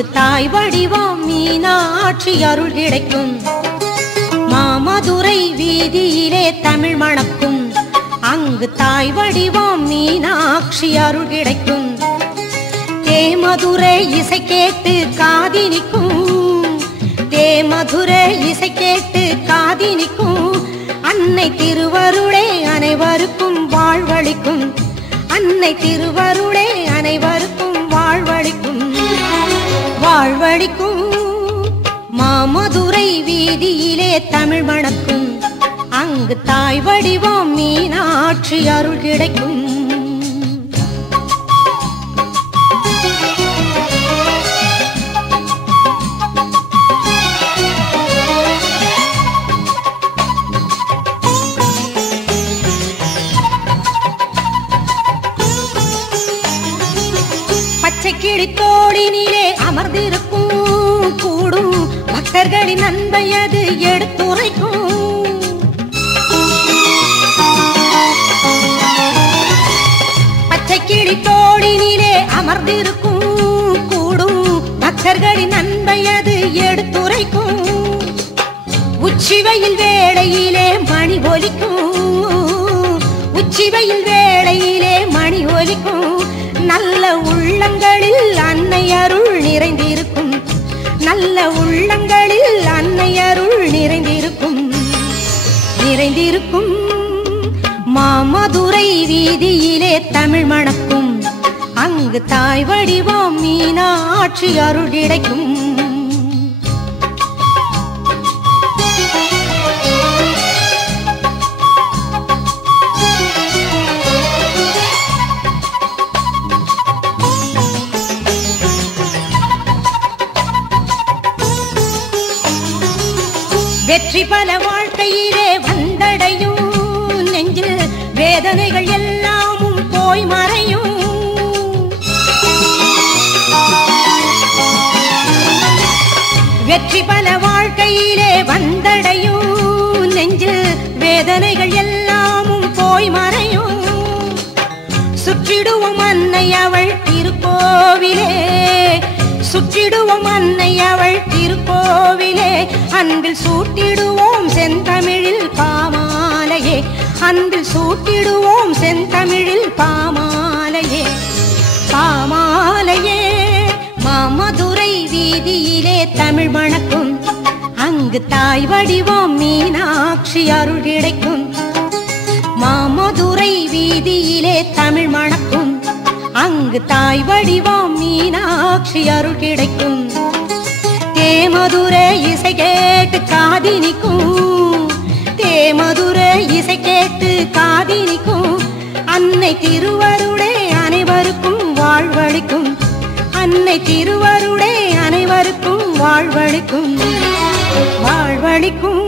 அங்கு தாய் வடிவம் மீனாட்சி அருள் கிடைக்கும். மாமதுரை வீதியிலே தமிழ் மணக்கும். அங்கு தாய் வடிவம் மீனாட்சி அருள் கிடைக்கும். தேமதுரை இசை கேட்டு காதினிக்கும் தேமதுரை இசை கேட்டு காதினிக்கும் அன்னை திருவருளே அனைவருக்கும் வாழ்வழிக்கும் அன்னை திருவருளே அனைவருக்கும் வாழ்வழிக்கும் வாழ்வழிக்கும். மாமதுரை வீதியிலே தமிழ் வணக்கும். அங்கு தாய் வடிவம் மீனாட்சி அருள் கிடைக்கும். பச்சை கிளி தோளினிலே அமர்ந்திருக்கும் கூடும் பக்தர்களின் அன்பை அது எடுத்துரைக்கும். பச்சை கிளி தோழினிலே அமர்ந்திருக்கும் கூடும் பக்தர்களின் அன்பை அது எடுத்துரைக்கும். உச்சிவையில் வேளையிலே மணி ஒலிக்கும் உச்சிவையில் வேளையிலே மணி ஒலிக்கும். நல்ல உள்ளங்களில் அன்னை அருள் நிறைந்திருக்கும். நல்ல உள்ளங்களில் அன்னை அருள் நிறைந்திருக்கும். நிறைந்திருக்கும். மாமதுரை வீதியிலே தமிழ் மணக்கும். அங்கு தாய் வடிவம் மீனாட்சி அருள் கிடைக்கும். வெற்றி பல வாழ்க்கையிலே வந்தடையும். நெஞ்சில் வேதனைகள் எல்லாமும் போய் மறையும். வெற்றி பல வாழ்க்கையிலே வந்தடையும். நெஞ்சில் வேதனைகள் எல்லாமும் போய் மறையும். சுற்றிடுவோம் அன்னை அவள் திருக்கோவிலே. சுற்றிடுவோம் அன்னை அவள் திருக்கோ அன்பில் சூட்டிடுவோம் செந்தமிழில் பாமாலையே. அன்பில் சூட்டிடுவோம் செந்தமிழில் பாமாலையே. பாமாலையே மாமதுரை வீதியிலே தமிழ் வணக்கும். அங்கு தாய் வடிவம் மீனாட்சி அருள் கிடைக்கும். மாமதுரை வீதியிலே தமிழ் மணக்கும் அங்கு தாய் வடிவம் மீனாட்சி அருள் கிடைக்கும். தேமதுரை இசை கேட்டு காதினிக்கும். தேமதுரை இசை கேட்டு காதினிக்கும். அன்னை திருவருடே அனைவருக்கும் வாழ்வழிக்கும் அன்னை திருவருடே அனைவருக்கும் வாழ்வழிக்கும் வாழ்வழிக்கும்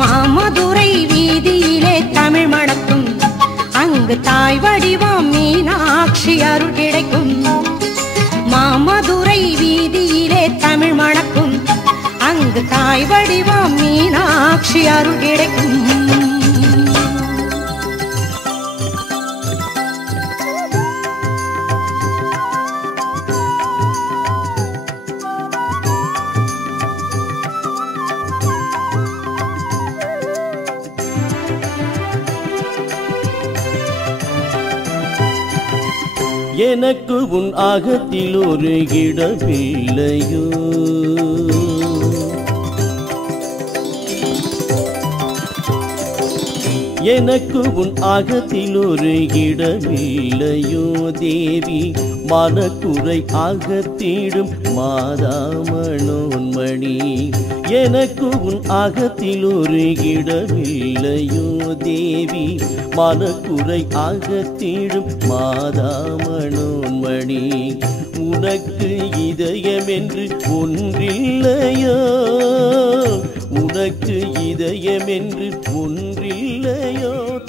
மாமதுரை வீதியிலே தமிழ் மணக்கும். அங்கு தாய் வடிவம் மீனாட்சி அருள் கிடைக்கும். மாமதுரை வீதியிலே தமிழ் மணக்கும். அங்கு தாய் வடிவம் மீனாட்சி அருள் கிடைக்கும். எனக்கு உன் ஆகத்தில் ஒரு இடமில்லையோ? எனக்கு உன் ஆகத்தில் ஒரு இடமில்லையோ தேவி? மனக்குறை அகத்திடும் மாதாமனோன்மணி. எனக்கு உன் அகத்தில் ஒரு இடமில்லையோ தேவி. மனக்குறை அகத்திடும் மாதாமனோன்மணி. உனக்கு இதயம் என்று ஒன்றில்லையோ? உனக்கு இதயம் என்று ஒன்றில்லையோ?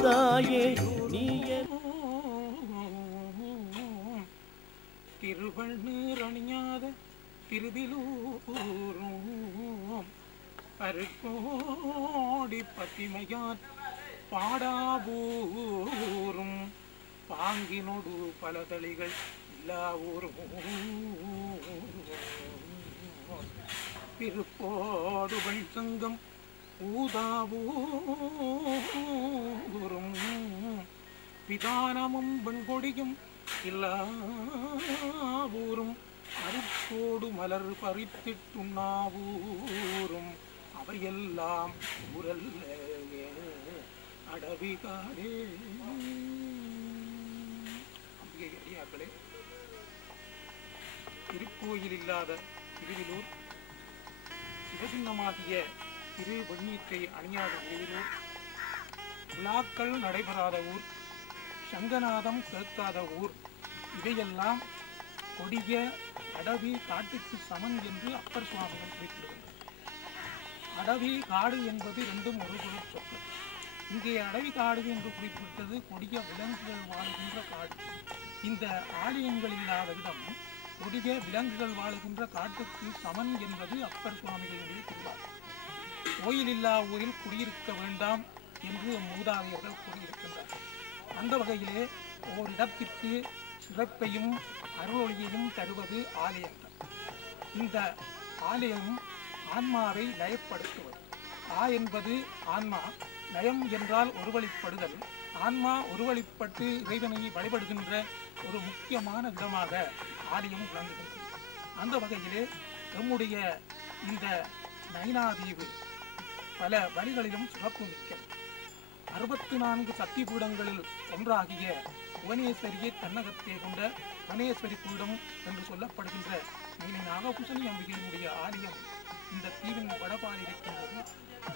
திருவண்ணூர் அணியாத திருதிலூரும் அருக்கோடி பத்திமையார் பாடாபூரும் பாங்கினொடு பல தளிகள் எல்லா திருப்போடு சங்கம் ஊதாவூரும். விதானமும் பெண்கொடியும் எல்லாவூரும் அருப்போடு மலர் பறித்திட்டுண்ணாவூரும் அவையெல்லாம் உரல்ல அடவிகாடே அம்பிகை அடியார்களே திருக்கோயில் இல்லாத திருவிலூர் சிவசின்னமாகிய திரு வெண்ணீற்றை அணியாத திருவிலூர் விழாக்கள் நடைபெறாத ஊர் சங்கநாதம் கேட்காத ஊர் இவையெல்லாம் கொடிய அடவி காட்டுக்கு சமன் என்று அப்பர் சுவாமிகள் குறிப்பிடுகின்றனர் அடவி காடு என்பது ரெண்டும் ஒரு சொல் இங்கே அடவி காடு என்று குறிப்பிட்டது கொடிய விலங்குகள் வாழ்கின்ற காடு. இந்த ஆலயங்கள் இல்லாத விதம் கொடிய விலங்குகள் வாழ்கின்ற காட்டுக்கு சமன் என்பது அப்பர் சுவாமிகளுடைய திருவார் கோயில் இல்லா ஊரில் குடியிருக்க வேண்டாம் என்று மூதாதையர்கள் கூறியிருக்கின்றார்கள் அந்த வகையிலே ஓரிடத்திற்கு சிறப்பையும் அருளொளியையும் தருவது ஆலயம். இந்த ஆலயம் ஆன்மாவை லயப்படுத்துவது. ஆ என்பது ஆன்மா லயம் என்றால் ஒருவழிப்படுதல். ஆன்மா ஒருவழிப்பட்டு இறைவனை வழிபடுகின்ற ஒரு முக்கியமான விதமாக ஆலயம் விளங்குகின்றது அந்த வகையிலே நம்முடைய இந்த நைனாதீவு பல வழிகளிலும் சிறப்பு மிக்க அறுபத்தி நான்கு சக்தி பீடங்களில் ஒன்றாகிய புவனேஸ்வரியை தன்னகத்தே கொண்ட புவனேஸ்வரி பீடம் என்று சொல்லப்படுகின்ற மீனை நாகபூஷணி அம்பிகையினுடைய ஆலயம் இந்த தீவின் வடபால் இருக்கின்றது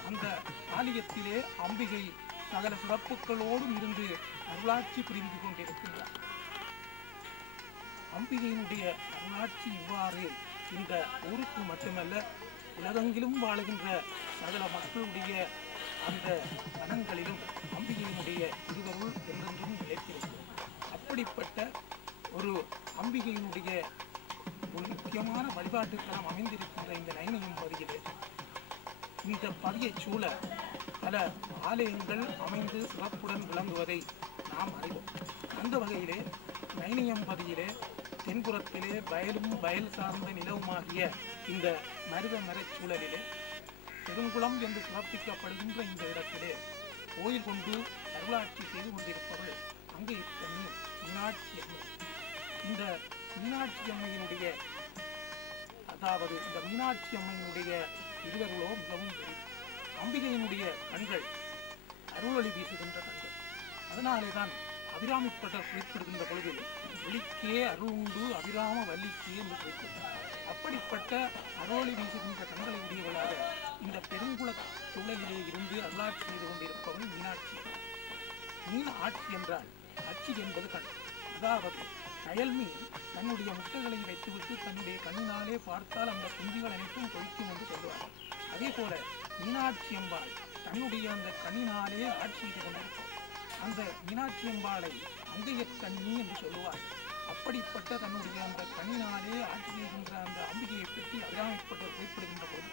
அந்த ஆலயத்திலே அம்பிகை சகல சிறப்புகளோடும் இருந்து அருளாட்சி புரிந்து கொண்டிருக்கின்றார். அம்பிகையினுடைய அருளாட்சி இவ்வாறு இந்த ஊருக்கு மட்டுமல்ல உலகெங்கிலும் வாழுகின்ற சகல மக்களுடைய அந்த மனங்களிலும் அம்பிகையினுடைய திருவருள் என்றென்றும் நிலைத்திருக்கிறது. அப்படிப்பட்ட ஒரு அம்பிகையினுடைய ஒரு முக்கியமான வழிபாட்டுக்கெல்லாம் அமைந்திருக்கின்ற இந்த நைனியம் பகுதியிலே இந்த பதியை சூழ பல ஆலயங்கள் அமைந்து சிறப்புடன் விளங்குவதை நாம் அறிவோம். அந்த வகையிலே நைனியம் பதியிலே தென்புறத்திலே வயலும் வயல் சார்ந்த நிலவுமாகிய இந்த மருத மரச் சூழலிலே பெருங்குளம் என்று சிறப்பிக்கப்படுகின்ற இந்த இடத்திலே கோயில் கொண்டு அருளாட்சி செய்து கொண்டிருப்பவள் அங்கே இருக்கணும் மீனாட்சி இந்த மீனாட்சி அம்மையினுடைய அதாவது இந்த மீனாட்சி அம்மையினுடைய இருவர்களோ மிகவும் அம்பிகையினுடைய கண்கள் அருளொளி வீசுகின்ற கண்கள். அதனாலே தான் அபிராமிப்பட்டர் குறிப்பிடுகின்ற பொழுது ஒளிக்கே அருள் அபிராம வள்ளிக்கே என்று குறிப்பிட்டார் அப்படிப்பட்ட அருளொளி வீசுகின்ற கண்களை உடையவளாக இந்த பெருங்குள சூழலிலே இருந்து அருளாட்சி செய்து கொண்டிருப்பவள் மீனாட்சி. மீன் ஆட்சி என்றால் அச்சு என்பது கண். அதாவது கயல் தன்னுடைய முட்டைகளை வைத்துவிட்டு தன்னுடைய கண்ணினாலே பார்த்தால் அந்த குஞ்சுகள் அனைத்தும் பொய்க்கும் என்று சொல்லுவார்கள். அதே போல மீனாட்சி அம்பாள் தன்னுடைய அந்த கண்ணினாலே ஆட்சி செய்து கொண்டிருக்கும் அந்த மீனாட்சி அம்பாளை அங்கைய கண்ணி என்று சொல்லுவார் அப்படிப்பட்ட தன்னுடைய அந்த கண்ணினாலே ஆட்சி செய்கின்ற அந்த அம்பிகையை பற்றி அபிராமிப்பட்டவர் குறிப்பிடுகின்ற போது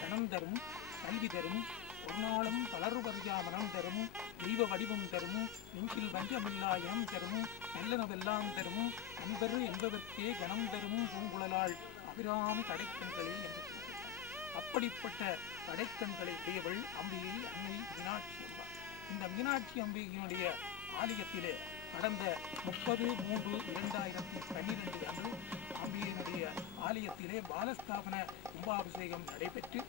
தனம் தரும் கல்வி தரும் ஒரு நாளும் தளர்வறியா மனம் தரும் தெய்வ வடிவம் தரும் நெஞ்சில் வஞ்சமில்லா இனம் தரும் நல்லனவெல்லாம் தரும் அன்பர் என்பதற்கே கணம் தரும் பூங்குழலாள் அபிராமி கடைக்கண்களே என்று அப்படிப்பட்ட கடைக்கண்களை உடையவள் அம்பிகை அன்னை மீனாட்சி அம்பா இந்த மீனாட்சி அம்பிகையினுடைய ஆலயத்திலே கடந்த முப்பது மூன்று இரண்டாயிரத்தி பன்னிரெண்டு அன்று அம்பிகையினுடைய ஆலயத்திலே பாலஸ்தாபன கும்பாபிஷேகம் நடைபெற்று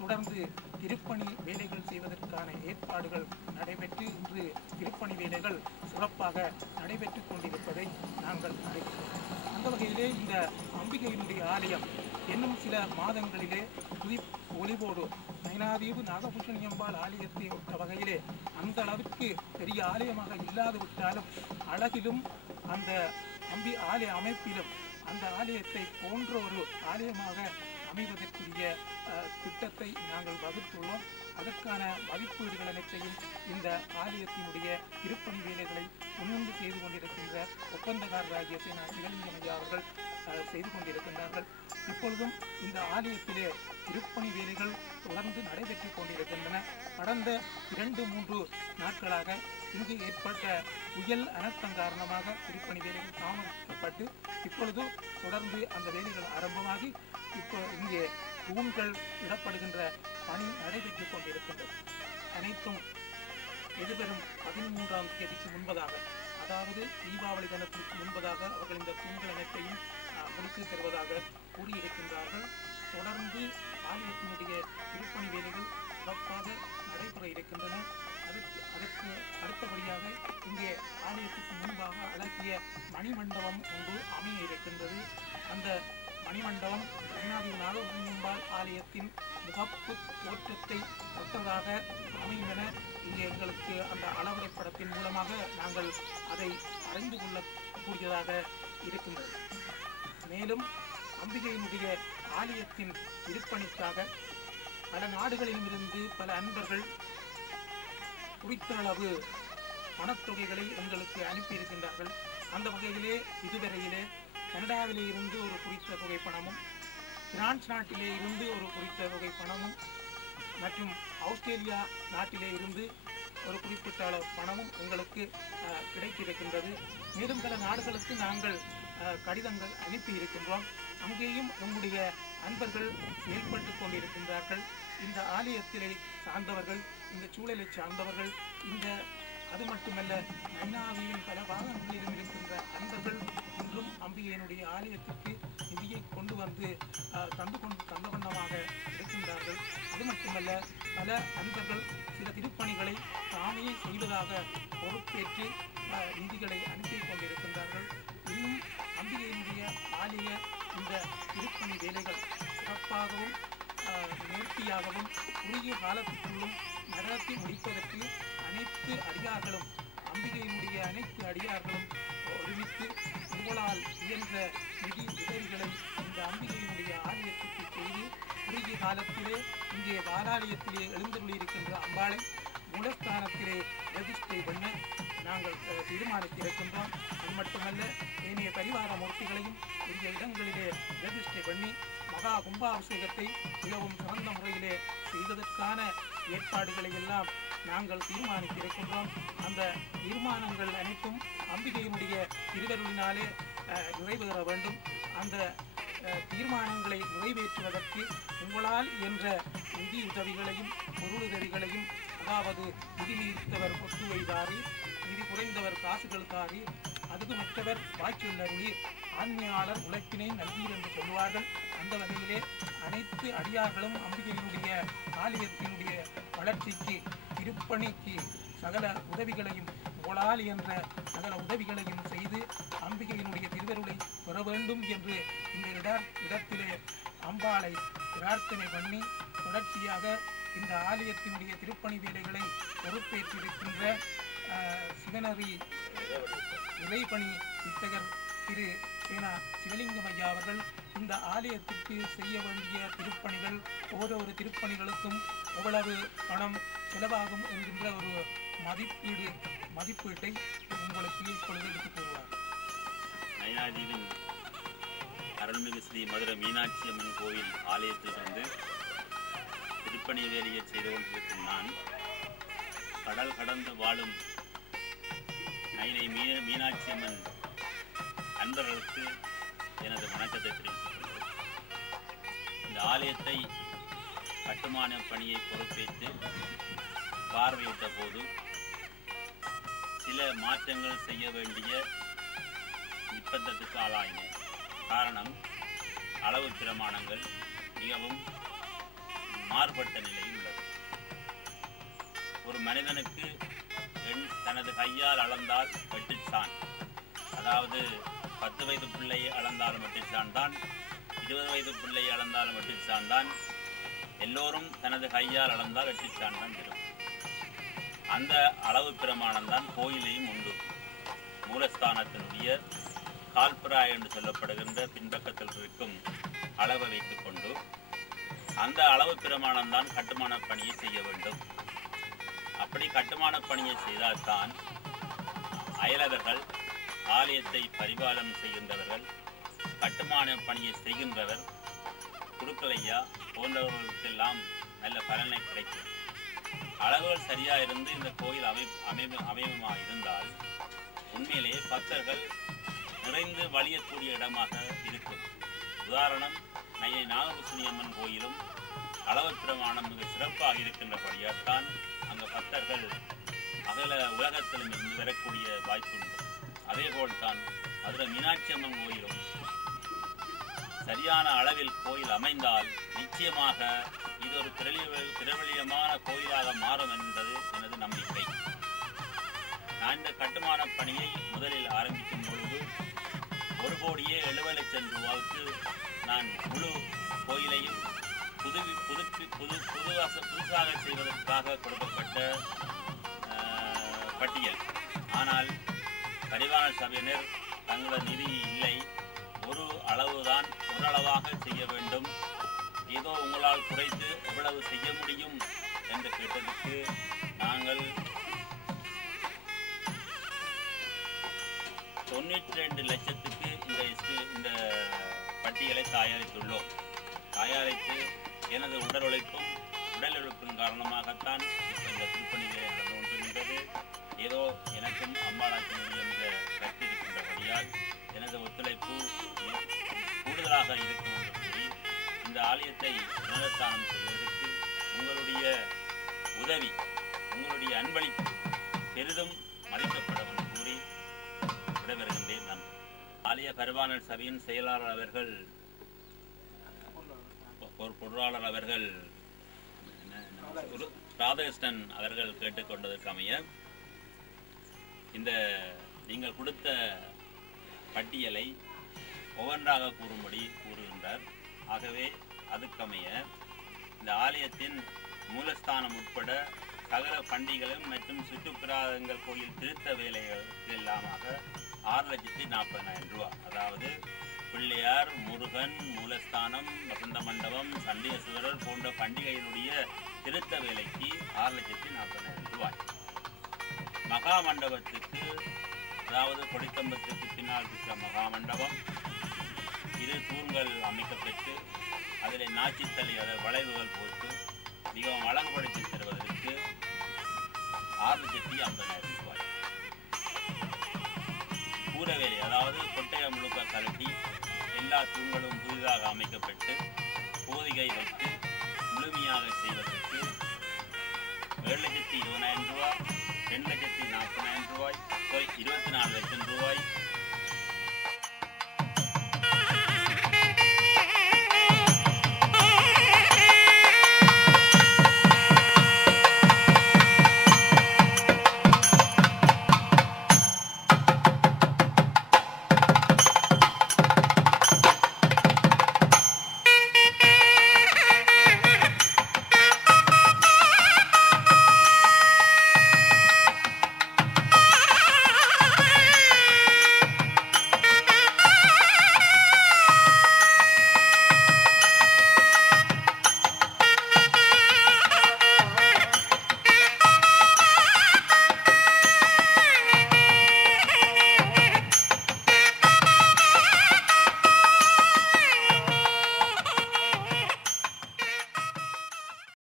தொடர்ந்து திருப்பணி வேலைகள் செய்வதற்கான ஏற்பாடுகள் நடைபெற்று இன்று திருப்பணி வேலைகள் சிறப்பாக நடைபெற்றுக் கொண்டிருப்பதை நாங்கள் அறிவிக்கிறோம் அந்த வகையிலே இந்த அம்பிகையினுடைய ஆலயம் இன்னும் சில மாதங்களிலே புதி ஒளிவோடு நயனாதீவு நாகபூஷணி அம்பாள் ஆலயத்தை ஒட்ட வகையிலே அந்த அளவிற்கு பெரிய ஆலயமாக இல்லாது விட்டாலும் அழகிலும் அந்த அம்பி ஆலய அமைப்பிலும் அந்த ஆலயத்தை போன்ற ஒரு ஆலயமாக அமைவதற்குரிய திட்டத்தை நாங்கள் வகுத்துள்ளோம். அதற்கான மதிப்பீடுகள் அனைத்தையும் இந்த ஆலயத்தினுடைய திருப்பணி வேலைகளை உணர்ந்து செய்து கொண்டிருக்கின்ற ஒப்பந்தக்காரராகிய சேனா சிவலிங்கம் ஐயா அவர்கள் செய்து கொண்டிருக்கின்றார்கள். இப்பொழுதும் இந்த ஆலயத்திலே திருப்பணி வேலைகள் தொடர்ந்து நடைபெற்றுக் கொண்டிருக்கின்றன. கடந்த இரண்டு மூன்று நாட்களாக இங்கு ஏற்பட்ட புயல் அனர்த்தம் காரணமாக திருப்பணி வேலைகள் செய்யப்பட்டு இப்பொழுது தொடர்ந்து அந்த வேலைகள் ஆரம்பமாகி இப்போ இங்கே தூண்கள் இடப்படுகின்ற பணி நடைபெற்றுக் கொண்டிருக்கின்றது. அனைத்தும் எதிர்வரும் பதிமூன்றாம் தேதிக்கு முன்பதாக அதாவது தீபாவளி தினத்திற்கு முன்பதாக அவர்கள் இந்த தூண்கள் அனைத்தையும் முடித்து தருவதாக கூறியிருக்கின்றார்கள். தொடர்ந்து ஆலயத்தினுடைய திருப்பணி வேலைகள் சிறப்பாக நடைபெற இருக்கின்றன. அதற்கு அதற்கு அடுத்தபடியாக இங்கே ஆலயத்துக்கு முன்பாக அழகிய மணிமண்டபம் ஒன்று அமைய இருக்கின்றது அந்த மணிமண்டபம் கருணாதி நாகமும்பாள் ஆலயத்தின் முகப்பு தோற்றத்தை ஒத்ததாக அமையும் என இங்கே எங்களுக்கு அந்த அளவுரை படத்தின் மூலமாக நாங்கள் அதை அறிந்து கொள்ளக்கூடியதாக இருக்கின்றது. மேலும் அம்பிகையினுடைய ஆலயத்தின் இருப்பணிக்காக பல நாடுகளிலும் இருந்து பல அன்பர்கள் குறித்த அளவு பணத்தொகைகளை எங்களுக்கு அனுப்பியிருக்கின்றார்கள். அந்த வகையிலே இதுவரையிலே கனடாவிலே இருந்து ஒரு குறித்த தொகை பணமும் பிரான்ஸ் நாட்டிலே இருந்து ஒரு குறித்த தொகை பணமும் மற்றும் ஆஸ்திரேலியா நாட்டிலே இருந்து ஒரு குறிப்பிட்ட அளவு பணமும் எங்களுக்கு கிடைத்திருக்கின்றது. மேலும் பல நாடுகளுக்கு நாங்கள் கடிதங்கள் அனுப்பி இருக்கின்றோம் அங்கேயும் நம்முடைய அன்பர்கள் செயல்பட்டு கொண்டிருக்கின்றார்கள். இந்த ஆலயத்திலே சார்ந்தவர்கள் இந்த சூழலை சார்ந்தவர்கள் இந்த அது மட்டுமல்ல நைனாவியின் பல பாகங்களிலும் இருக்கின்ற அன்பர்கள் இன்றும் அம்பிகையினுடைய ஆலயத்திற்கு நிதியை கொண்டு வந்து தந்து கொண்டு தந்த கொண்டமாக இருக்கின்றார்கள். அது மட்டுமல்ல பல அன்பர்கள் சில திருப்பணிகளை தாமே செய்வதாக பொறுப்பேற்று நிதிகளை அனுப்பி கொண்டிருக்கின்றார்கள். இன்னும் அம்பிகையினுடைய ஆலய இந்த திருப்பணி வேலைகள் சிறப்பாகவும் நேர்த்தியாகவும் குறுகிய காலத்துக்குள்ளும் நடத்தி முடிப்பதற்கு அனைத்து அடியார்களும் அம்பிகையினுடைய அனைத்து அடியார்களும் ஒருமித்து உங்களால் இயன்ற நிதி உதவிகளை இந்த அம்பிகையினுடைய ஆலயத்துக்கு செய்து குறுகிய காலத்திலே இங்கே வாராலயத்திலே எழுந்துள்ளிருக்கின்ற அம்பாளை மூலஸ்தானத்திலே ரெஜிஸ்டரை பண்ண நாங்கள் தீர்மானித்திருக்கின்றோம் அது மட்டுமல்ல ஏனைய பரிவார மூர்த்திகளையும் இந்த இடங்களிலே ரெஜிஸ்டர் பண்ணி மகா கும்பாபிஷேகத்தை மிகவும் சிறந்த முறையிலே செய்வதற்கான ஏற்பாடுகளை எல்லாம் நாங்கள் தீர்மானித்திருக்கின்றோம். அந்த தீர்மானங்கள் அனைத்தும் அம்பிகையினுடைய திருவருளினாலே நிறைவேற வேண்டும். அந்த தீர்மானங்களை நிறைவேற்றுவதற்கு உங்களால் என்ற நிதி உதவிகளையும் பொருள் உதவிகளையும் அதாவது நிதி நீத்தவர் ஒத்துவை வைதாரி நிதி குறைந்தவர் காசுகள் தாரி அதுக்கு மற்றவர் வாய்ச்சுள்ளருளி ஆண்மையாளர் உழைப்பினை நல்கீர் என்று சொல்வார்கள் அந்த வகையிலே அனைத்து அடியார்களும் அம்பிகையினுடைய ஆலயத்தினுடைய வளர்ச்சிக்கு திருப்பணிக்கு சகல உதவிகளையும் உங்களால் என்ற சகல உதவிகளையும் செய்து அம்பிகையினுடைய திருவருளை பெற வேண்டும் என்று இந்த இட இடத்திலே அம்பாளை பிரார்த்தனை பண்ணி தொடர்ச்சியாக இந்த ஆலயத்தினுடைய திருப்பணி வேலைகளை பொறுப்பேற்றிருக்கின்ற சிவனறி சிவனரி வித்தகர் திரு சேனா சிவலிங்கம் ஐயா அவர்கள் இந்த ஆலயத்திற்கு செய்ய வேண்டிய திருப்பணிகள் ஒவ்வொரு திருப்பணிகளுக்கும் எவ்வளவு பணம் செலவாகும் என்கின்ற ஒரு மதிப்பீடு மதிப்பீட்டை உங்களுக்கு இப்பொழுது எடுத்துக் கூறுவார் நயனாதீவின் அருள்மிகு ஸ்ரீ மதுரை மீனாட்சி அம்மன் கோவில் வந்து திருப்பணி வேலையை செய்து கொண்டிருக்கும் நான் கடல் கடந்து வாழும் நயினை மீ மீனாட்சி அம்மன் அன்பர்களுக்கு எனது வணக்கத்தை தெரிவித்துக் இந்த ஆலயத்தை கட்டுமான பணியை பொறுப்பேற்று பார்வையிட்ட போது சில மாற்றங்கள் செய்ய வேண்டிய நிர்பந்தத்துக்கு ஆளாயின காரணம் அளவு பிரமாணங்கள் மிகவும் மாறுபட்ட நிலையில் உள்ளது. ஒரு மனிதனுக்கு எண் தனது கையால் அளந்தால் வெட்டுச்சான் அதாவது பத்து வயது பிள்ளையை அளந்தாலும் மட்டும் தான் இருபது வயது பிள்ளையை அளந்தாலும் மட்டும் தான் எல்லோரும் தனது கையால் அளந்தால் வெற்றிச்சான் தான் இருக்கும் அந்த அளவு பிரமாணம் தான் கோயிலையும் உண்டு. மூலஸ்தானத்தினுடைய கால்புரா என்று சொல்லப்படுகின்ற பின்பக்கத்தில் இருக்கும் அளவை வைத்துக்கொண்டு அந்த அளவு பிரமாணம் தான் கட்டுமான பணியை செய்ய வேண்டும். அப்படி கட்டுமான பணியை செய்தால்தான் அயலவர்கள் ஆலயத்தை பரிபாலனம் செய்கின்றவர்கள் கட்டுமான பணியை செய்கின்றவர் குருக்களையா போன்றவர்களுக்கெல்லாம் நல்ல பலனை கிடைக்கும். அளவுகள் சரியா இருந்து இந்த கோயில் அமை அமைவு அமைவமாக இருந்தால் உண்மையிலேயே பக்தர்கள் நிறைந்து வழியக்கூடிய இடமாக இருக்கும். உதாரணம் நையை நாகபூசணி அம்மன் கோயிலும் அளவு பிரமாணம் மிக சிறப்பாக இருக்கின்றபடியால்தான் அங்கு பக்தர்கள் அகல உலகத்திலும் இருந்து வரக்கூடிய வாய்ப்பு உண்டு தான் மதுரை மீனாட்சி அம்மன் கோயிலும். சரியான அளவில் கோயில் அமைந்தால் நிச்சயமாக இது ஒரு பிரபலிய- பிரபலியமான கோயிலாக மாறும் என்பது எனது நம்பிக்கை. நான் இந்த கட்டுமான பணியை முதலில் ஆரம்பிக்கும் பொழுது ஒரு கோடியே எழுபது லட்சம் ரூபாவுக்கு நான் முழு கோயிலையும் புதுவி புதுப்பி புது புதுவாச புதுசாக செய்வதற்காக கொடுக்கப்பட்ட பட்டியல். ஆனால் பரிவார சபையினர் தங்களது நிதி இல்லை. ஒரு அளவுதான் ஓரளவாக செய்ய வேண்டும். ஏதோ உங்களால் குறைத்து எவ்வளவு செய்ய முடியும் என்று கேட்டதுக்கு நாங்கள் தொண்ணூற்றி ரெண்டு லட்சத்துக்கு இந்த இந்த பட்டியலை தயாரித்துள்ளோம். தயாரித்து எனது உடல் உழைப்பும் உடல் உழைப்பின் காரணமாகத்தான் இப்போ இந்த திருப்பணிகளை நடந்து ஏதோ எனக்கும் அம்பாளாச்சினுடைய இருக்கின்றபடியால் எனது ஒத்துழைப்பு கூடுதலாக இருக்கும் என்று கூறி இந்த ஆலயத்தை புனரஸ்தானம் செய்வதற்கு உங்களுடைய உதவி உங்களுடைய அன்பளிப்பு பெரிதும் மதிக்கப்படும் என்று கூறி விடைபெறுகின்றேன். நான் ஆலய பரிவாளர் சபையின் செயலாளர் அவர்கள் பொருளாளர் அவர்கள் என்ன- ராதாகிருஷ்ணன் அவர்கள் கேட்டுக்கொண்டதற்கு அமைய இந்த நீங்கள் கொடுத்த பட்டியலை ஒவ்வொன்றாக கூறும்படி கூறுகின்றார். ஆகவே அதுக்கமைய இந்த ஆலயத்தின் மூலஸ்தானம் உட்பட சகல பண்டிகளும் மற்றும் சுற்றுப்பிராதங்கள் கோயில் திருத்த வேலைகளுக்கு எல்லாமாக ஆறு லட்சத்தி நாற்பதாயிரம் ரூபா. அதாவது பிள்ளையார் முருகன் மூலஸ்தானம் வசந்த மண்டபம் சண்டீஸ்வரர் போன்ற பண்டிகையினுடைய திருத்த வேலைக்கு ஆறு லட்சத்தி நாற்பதாயிரம் ரூபாய். மகா மண்டபத்துக்கு அதாவது கொடிக்கம்பத்துக்கு பின்னால் இருக்கிற மகா மண்டபம் இரு தூண்கள் அமைக்கப்பட்டு அதில் நாச்சித்தலை அதை வளைவுகள் போட்டு மிகவும் வழங்குபடுத்தி தருவதற்கு ஆறு லட்சத்தி ஐம்பதாயிரம் ரூபாய். கூரவேலி அதாவது கொட்டையை முழுக்க கலட்டி எல்லா தூண்களும் புதிதாக அமைக்கப்பட்டு போதிகை வைத்து முழுமையாக செய்வதற்கு ஏழு லட்சத்தி இருபதாயிரம் ரூபாய் ரெண்டு லட்சத்தி நாற்பதாயிரம் ரூபாய் சாரி இருபத்தி நாலு லட்சம் ரூபாய்